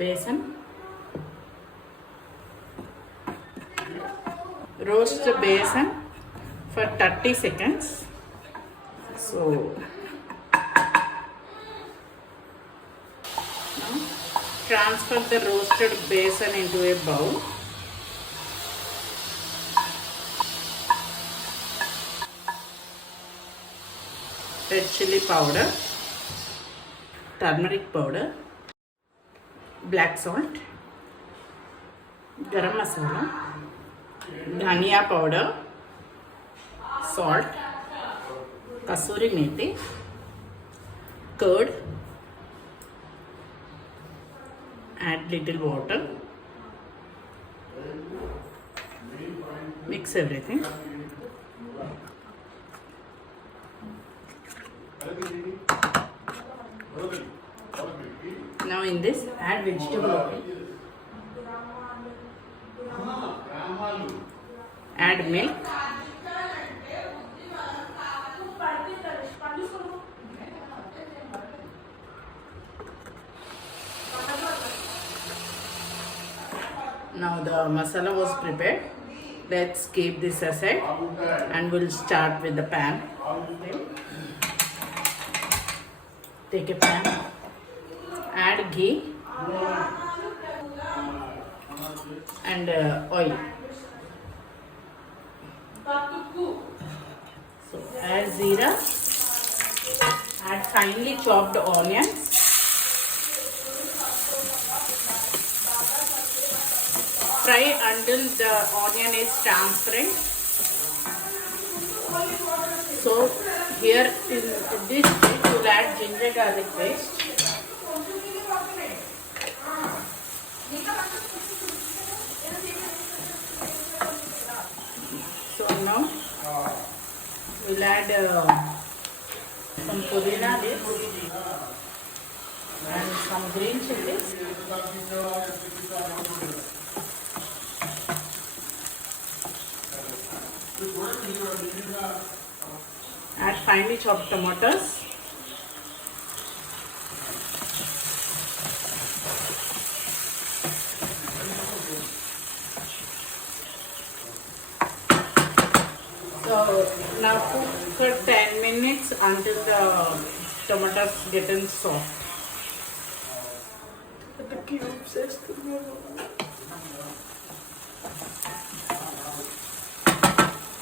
besan. Roast the besan for 30 seconds. So now transfer the roasted besan into a bowl. Red chili powder, turmeric powder, black salt, garam masala, dhania powder, salt, kasuri methi, curd, add little water, mix everything. Now in this add vegetable oil, add milk, now the masala was prepared. Let's keep this aside and we'll start with the pan. Take a pan, add ghee and oil. So add zira, add finely chopped onions, fry until the onion is transparent. So here in this stage you will add ginger garlic paste. So now we will add some pudina leaves and some green chilies. Add finely chopped tomatoes. So now cook for 10 minutes until the tomatoes get soft.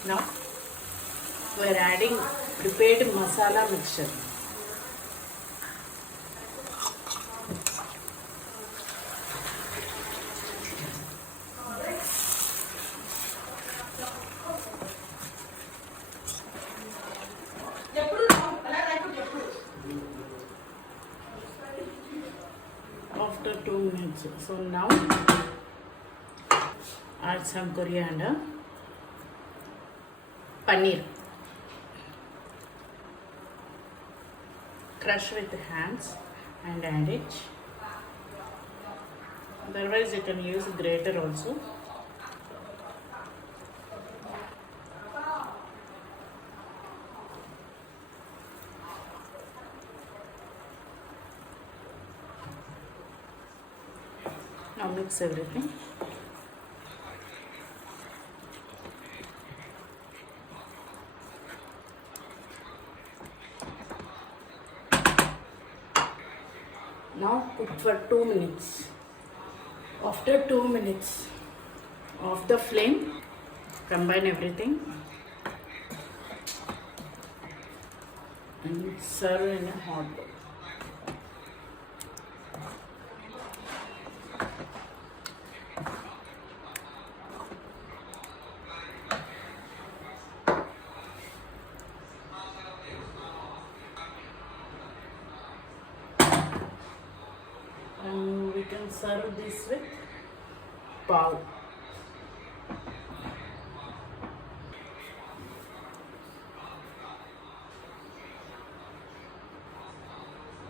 Now we are adding prepared masala mixture. After 2 minutes, so now add some coriander, paneer, crush with the hands and add it. Otherwise you can use grater also. Now mix everything. Now cook for 2 minutes. After 2 minutes, off the flame, combine everything and serve in a hot bowl. And we can serve this with pav.